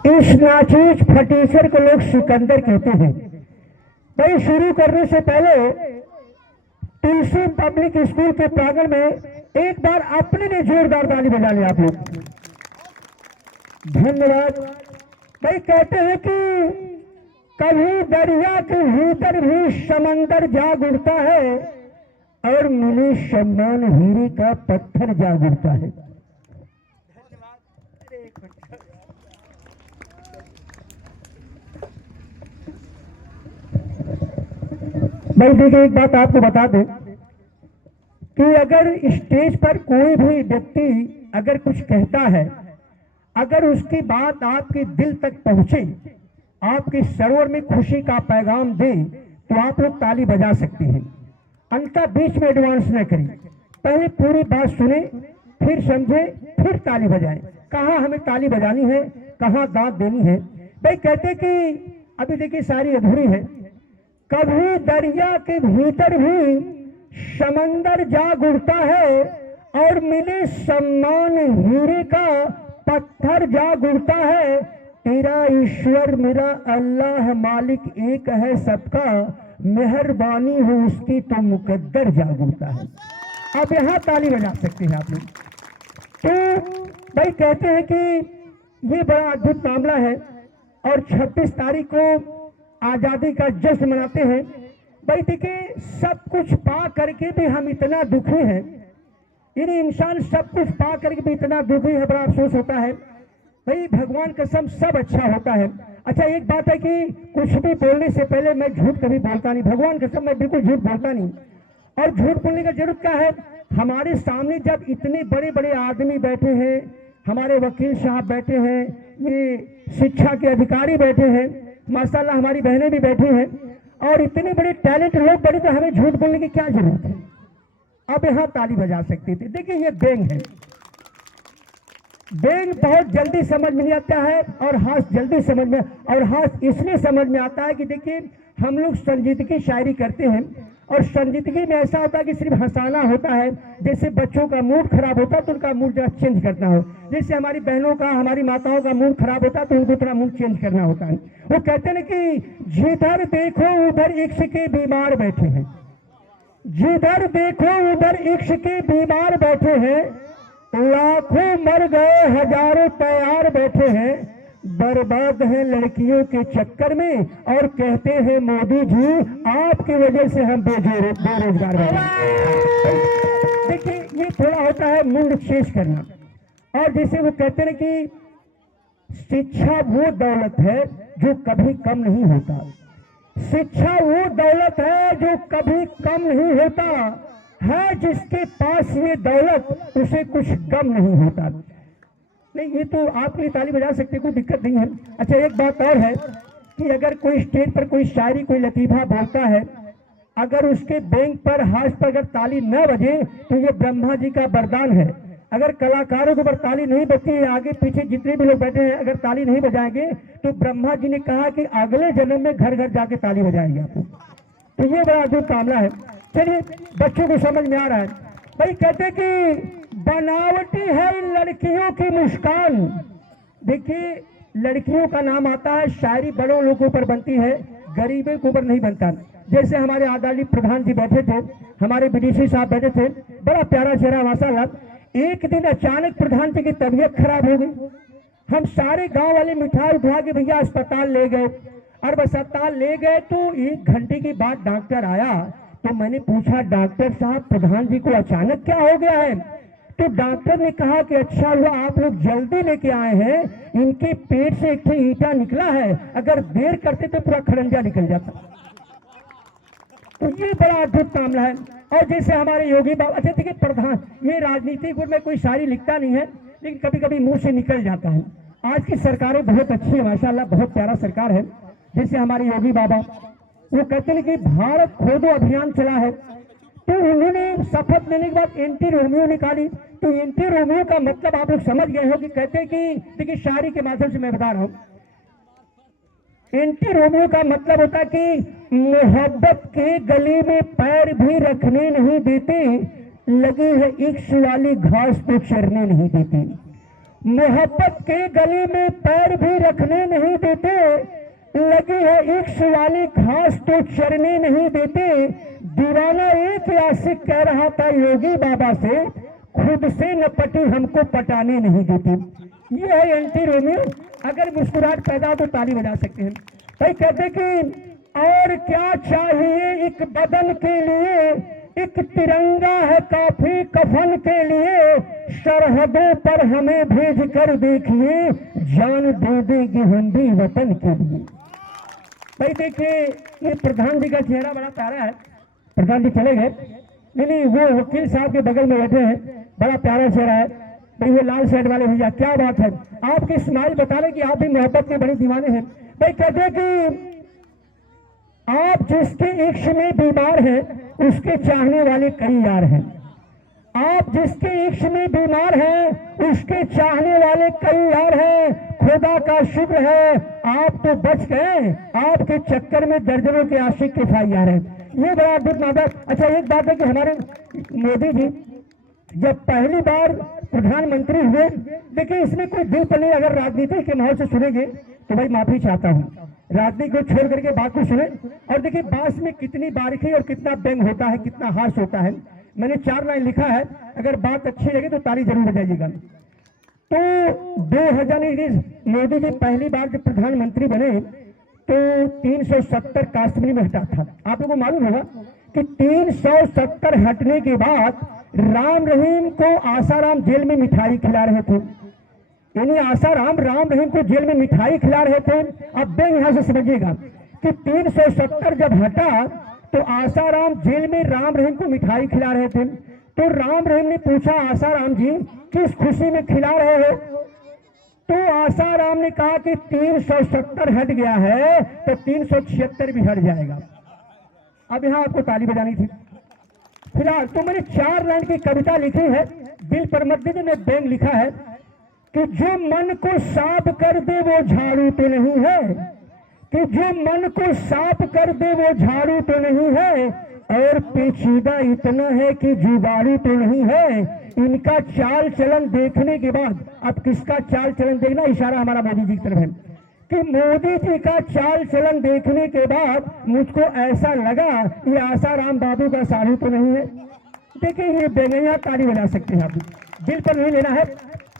इस नाचीज फटीचर को लोग सिकंदर कहते हैं। भाई शुरू करने से पहले तुलसी पब्लिक स्कूल के प्रांगण में एक बार अपने ने जोरदार ताली बजा लिया आप लोग। धन्यवाद। भाई कहते हैं कि कभी दरिया के भीतर भी समंदर जाग उठता है और मिले सम्मान हीरे का पत्थर जाग उठता है। भाई देखिए, एक बात आपको बता दें कि अगर स्टेज पर कोई भी व्यक्ति अगर कुछ कहता है, अगर उसकी बात आपके दिल तक पहुंचे, आपके सरोवर में खुशी का पैगाम दे, तो आप लोग ताली बजा सकते हैं। अंतर बीच में एडवांस न करें, पहले पूरी बात सुने, फिर समझे, फिर ताली बजाएं। कहाँ हमें ताली बजानी है, कहाँ दांत देनी है। भाई कहते कि अभी देखिए सारी अधूरी है। कभी दरिया के भीतर भी समंदर जाग उठता है और मिले सम्मान हीरे का पत्थर जाग उठता है। तेरा ईश्वर मेरा अल्लाह मालिक एक है सबका, मेहरबानी हो उसकी तो मुकद्दर जाग उठता है। अब यहाँ ताली बजा सकते हैं आप लोग। तो भाई कहते हैं कि ये बड़ा अद्भुत मामला है और 26 तारीख को आजादी का जश्न मनाते हैं। भाई देखिए, सब कुछ पा करके भी हम इतना दुखी हैं। यानी इंसान सब कुछ पा करके भी इतना दुखी है, बड़ा अफसोस होता है। भाई भगवान कसम सब अच्छा होता है। अच्छा एक बात है कि कुछ भी बोलने से पहले मैं झूठ कभी बोलता नहीं। भगवान कसम मैं बिल्कुल झूठ बोलता नहीं। और झूठ बोलने का जरूरत क्या है? हमारे सामने जब इतने बड़े बड़े आदमी बैठे हैं, हमारे वकील साहब बैठे हैं, ये शिक्षा के अधिकारी बैठे हैं, माशाल्लाह हमारी बहनें भी बैठी हैं, और इतने बड़े टैलेंट लोग बड़े, तो हमें झूठ बोलने की क्या जरूरत है? अब यहाँ ताली बजा सकते थे। देखिए ये बैंग है। बैंग बहुत जल्दी समझ में नहीं आता है और हाथ जल्दी समझ में, और हाथ इसलिए समझ में आता है कि देखिए हम लोग संजीदगी शायरी करते हैं, और संजीदगी में ऐसा होता है कि सिर्फ हंसाना होता है। जैसे बच्चों का मूड खराब होता है तो उनका मूड जरा चेंज करना हो, जैसे हमारी बहनों का, हमारी माताओं का मूड खराब होता है तो उनको थोड़ा मूड चेंज करना होता है। वो कहते हैं कि जिधर देखो उधर इश्क के बीमार बैठे हैं, जिधर देखो उधर इश्क के बीमार बैठे हैं, लाखों मर गए हजारों तैयार बैठे हैं, बर्बाद हैं लड़कियों के चक्कर में, और कहते हैं मोदी जी आपकी वजह से हम बेरोजगार हैं। देखिए ये थोड़ा होता है मुंड चेंज करना। और जैसे वो कहते हैं कि शिक्षा वो दौलत है जो कभी कम नहीं होता, शिक्षा वो दौलत है जो कभी कम नहीं होता है, जिसके पास ये दौलत उसे कुछ गम नहीं होता। नहीं, ये तो आप लिए ताली बजा सकते, कोई दिक्कत नहीं है। अच्छा एक बात और है कि अगर कोई स्टेज पर कोई शायरी, कोई लतीफा बोलता है, अगर उसके बैंक पर, हाथ पर अगर ताली न बजे तो ये ब्रह्मा जी का वरदान है। अगर कलाकारों के ऊपर ताली नहीं बजती है, आगे पीछे जितने भी लोग बैठे हैं अगर ताली नहीं बजाएंगे, तो ब्रह्मा जी ने कहा कि अगले जन्म में घर घर जाके ताली बजाएंगे आपको। तो ये बड़ा अद्भुत मामला है। चलिए बच्चों को समझ में आ रहा है। भाई कहते कि बनावटी है इन लड़कियों की मुस्कान। देखिए लड़कियों का नाम आता है, शायरी बड़ों लोगों पर बनती है, गरीबों के ऊपर नहीं बनता। जैसे हमारे आदरणीय प्रधान जी बैठे थे, हमारे विदेशी साहब बैठे थे, बड़ा प्यारा चेहरा माशाल्लाह। एक दिन अचानक प्रधान जी की तबीयत खराब हो गई। हम सारे गांव वाले मिठाई उठा के भैया अस्पताल ले गए, और अस्पताल ले गए तो 1 घंटे के बाद डॉक्टर आया। तो मैंने पूछा डॉक्टर साहब प्रधान जी को अचानक क्या हो गया है? तो डॉक्टर ने कहा कि अच्छा हुआ आप लोग जल्दी लेके आए हैं, इनके पेट से एक ईंटा निकला है, अगर देर करते तो पूरा खड़ंजा निकल जाता। तो ये बड़ा अद्भुत मामला है। और जैसे हमारे योगी बाबा, अच्छा देखिए प्रधान, ये राजनीतिक में कोई शायरी लिखता नहीं है, लेकिन कभी कभी मुंह से निकल जाता है। आज की सरकारें बहुत अच्छी है माशाल्लाह, बहुत प्यारा सरकार है। जैसे हमारे योगी बाबा, वो कहते हैं कि भारत खोदो अभियान चला है, तो उन्होंने शपथ लेने के बाद एंटी रोमियो निकाली। तो एंटी रोमियो का मतलब आप लोग समझ गए हो कि कहते हैं कि देखिए शायरी के माध्यम से मैं बता रहा हूं, एंटी रोमियो का मतलब होता है कि मोहब्बत के गली में पैर भी रखने नहीं देते, लगी है इश्क वाली घास पे चरने नहीं देते। मोहब्बत के गली में पैर भी रखने नहीं देते, लगी है इश्क वाली घास तो चरने नहीं देते। दीवाना एक आशिक कह रहा था योगी बाबा से, खुद से न पटी हमको पटाने नहीं देते। ये है एंटी रोमियो। अगर मुस्कुराहट पैदा हो तो ताली बजा सकते हैं। भाई कहते कि और क्या चाहिए एक बदन के लिए, एक तिरंगा है काफी कफन के लिए। सरहदों पर हमें भेज कर देखिए, जान दे देंगे हम भी वतन के लिए। भाई देखिए ये प्रधान जी का चेहरा बड़ा प्यारा है। प्रधान जी चले गए, नहीं वो वकील साहब के बगल में बैठे हैं, बड़ा प्यारा चेहरा है। भाई वो लाल शर्ट वाले भैया क्या बात है, आपकी स्माइल बता रहे कि आप भी मोहब्बत के बड़े दीवाने हैं। भाई कहते हैं कि आप जिसके इश्क में बीमार हैं उसके चाहने वाले कई यार हैं। आप जिसके इश्क में बीमार हैं उसके चाहने वाले कई यार हैं। खुदा का शुक्र है आप तो बच गए, आपके चक्कर में दर्जनों के आशिक के FIR हैं। ये बड़ा अद्भुत मामला। अच्छा एक बात है कि हमारे मोदी जी जब पहली बार प्रधानमंत्री हुए, देखिए इसमें कोई दिल पले अगर राजनीति के माहौल से सुनेंगे तो भाई माफी चाहता हूँ, राजनीति को छोड़ करके बात को सुने। और देखिए बांस में कितनी बारीकी और कितना व्यंग होता है, कितना हास होता है। मैंने 4 लाइन लिखा है, अगर बात अच्छी लगे तो ताली जरूर बजाइएगा। तो 2019 मोदी जी पहली बार जब प्रधानमंत्री बने तो 370 काश्मीर में हटा था। आप लोगों को मालूम होगा कि 370 हटने के बाद राम रहीम को आसाराम जेल में मिठाई खिला रहे थे, यानी आसाराम राम रहीम को जेल में मिठाई खिला रहे थे। अब बैंक यहां से समझिएगा कि 370 जब हटा तो आसाराम जेल में राम रहीम को मिठाई खिला रहे थे। तो राम रहीम ने पूछा आसाराम जी किस खुशी में खिला रहे हो, तो आसाराम ने कहा कि 370 हट गया है तो 376 भी हट जाएगा। अब यहां आपको ताली बजानी थी। फिलहाल तो मैंने 4 लाइन की कविता लिखी है, दिल पर मत दीजिए, मैं बैंक लिखा है कि जो मन को साफ कर दे वो झाड़ू तो नहीं है, कि जो मन को साफ कर दे वो झाड़ू तो नहीं है, और पेचीदा इतना है कि जुगाड़ू तो नहीं है। इनका चाल चलन देखने के बाद, अब किसका चाल चलन देखना, इशारा हमारा मोदी जी की तरफ है कि मोदी जी का चाल चलन देखने के बाद मुझको ऐसा लगा ये आसाराम बाबू का साधु तो नहीं है। देखिए ये बेगैया ताली बजा सकते हैं, आप दिल पर नहीं लेना है।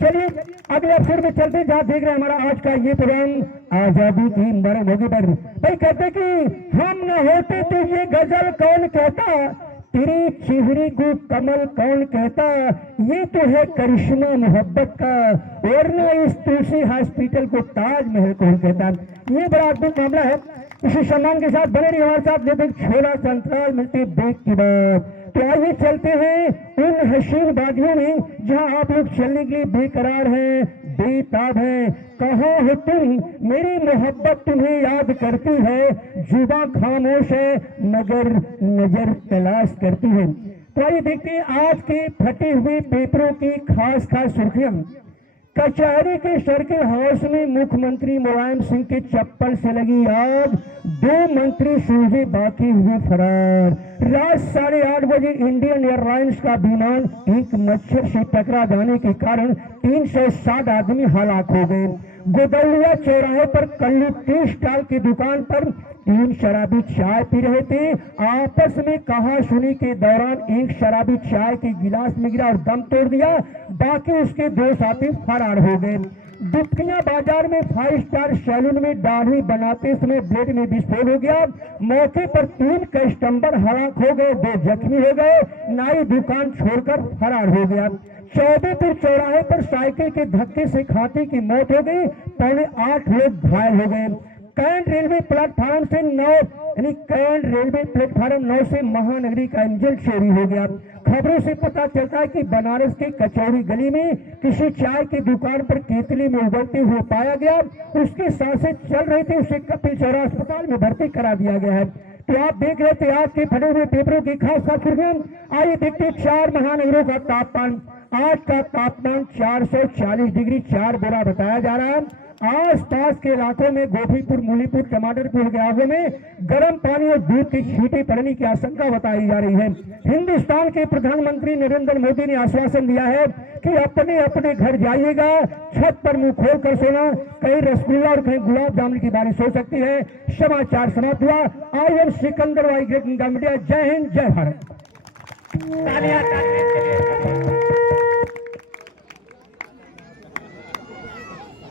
चलिए अगले अवसर में चलते हैं जहाँ देख रहे हैं हमारा आज का ये प्रोग्राम आजादी की मरहमगी पर। भाई कहते कि हम न होते तो ये गजल कौन कहता, तेरी चेहरे को कमल कौन कहता, ये तो है करिश्मा मोहब्बत का, वरना इस तुलसी हॉस्पिटल को ताजमहल कौन कहता। ये बड़ा अद्भुत मामला है। इसी सम्मान के साथ बने रही हमारे साथ, जब एक छोला संतराल मिलती बेग की बात। तो आइए चलते हैं उन हसीन वादियों में जहां आप लोग चलने के लिए बेकरार हैं, बेताब हैं। कहाँ हो तुम, मेरी मोहब्बत तुम्हें याद करती है, जुबां खामोश है मगर नजर तलाश करती है। तो आइए देखते हैं आज के फटे हुए पेपरों की खास खास सुर्खियां। कचहरी के सर्किल हाउस में मुख्यमंत्री मुलायम सिंह के चप्पल से लगी आग, 2 मंत्री सूझे बाकी हुए फरार। रात 8:30 बजे इंडियन एयरलाइंस का विमान एक मच्छर से टकरा जाने के कारण 360 आदमी हलाक हो गए। गोदलिया चौराहे पर कल्लू टी स्टॉल की दुकान पर 3 शराबी चाय पी रहे थे। आपस में कहासुनी के दौरान एक शराबी चाय के गिलास में गिरा और दम तोड़ दिया, बाकी उसके 2 साथी फरार हो गए। दुपकिया बाजार में 5 स्टार सैलून में दाढ़ी बनाते समय ब्लेड में विस्फोट हो गया। मौके पर 3 कस्टमर हलाक हो गए, 2 जख्मी हो गए। नाई दुकान छोड़कर फरार हो गया। चौबेपुर चौराहे पर साइकिल के धक्के से खाते की मौत हो गई, 7.25 लोग घायल हो गए। कैंट रेलवे प्लेटफार्म से 9 यानी कैंट रेलवे प्लेटफार्म 9 से महानगरी का इंजन चोरी हो गया। खबरों से पता चलता है कि बनारस के कचौड़ी गली में किसी चाय की दुकान पर केतली में उबलते हुए पाया गया, उसकी सांसें चल रही थी, उसे कपिल चौरा अस्पताल में भर्ती करा दिया गया है। तो आप देख रहे थे आज के फटे हुए पेपरों की खास खास सुर्खियां। आइए देखते 4 महानगरों का तापमान। आज का तापमान 440 डिग्री 4 बोरा बताया जा रहा है। आस पास के इलाकों में गोपीपुर, मूलीपुर, टमाटरपुर के इलाकों में गर्म पानी और दूध की छींटे पड़ने की आशंका बताई जा रही है। हिंदुस्तान के प्रधानमंत्री नरेंद्र मोदी ने आश्वासन दिया है कि अपने अपने घर जाइएगा, छत पर मुंह खोल कर सोना, कहीं रसगुल्ला और कहीं गुलाब जामुन की बारिश हो सकती है। समाचार समाप्त हुआ। I am Sikandar Y, great India media. जय हिंद, जय भारत।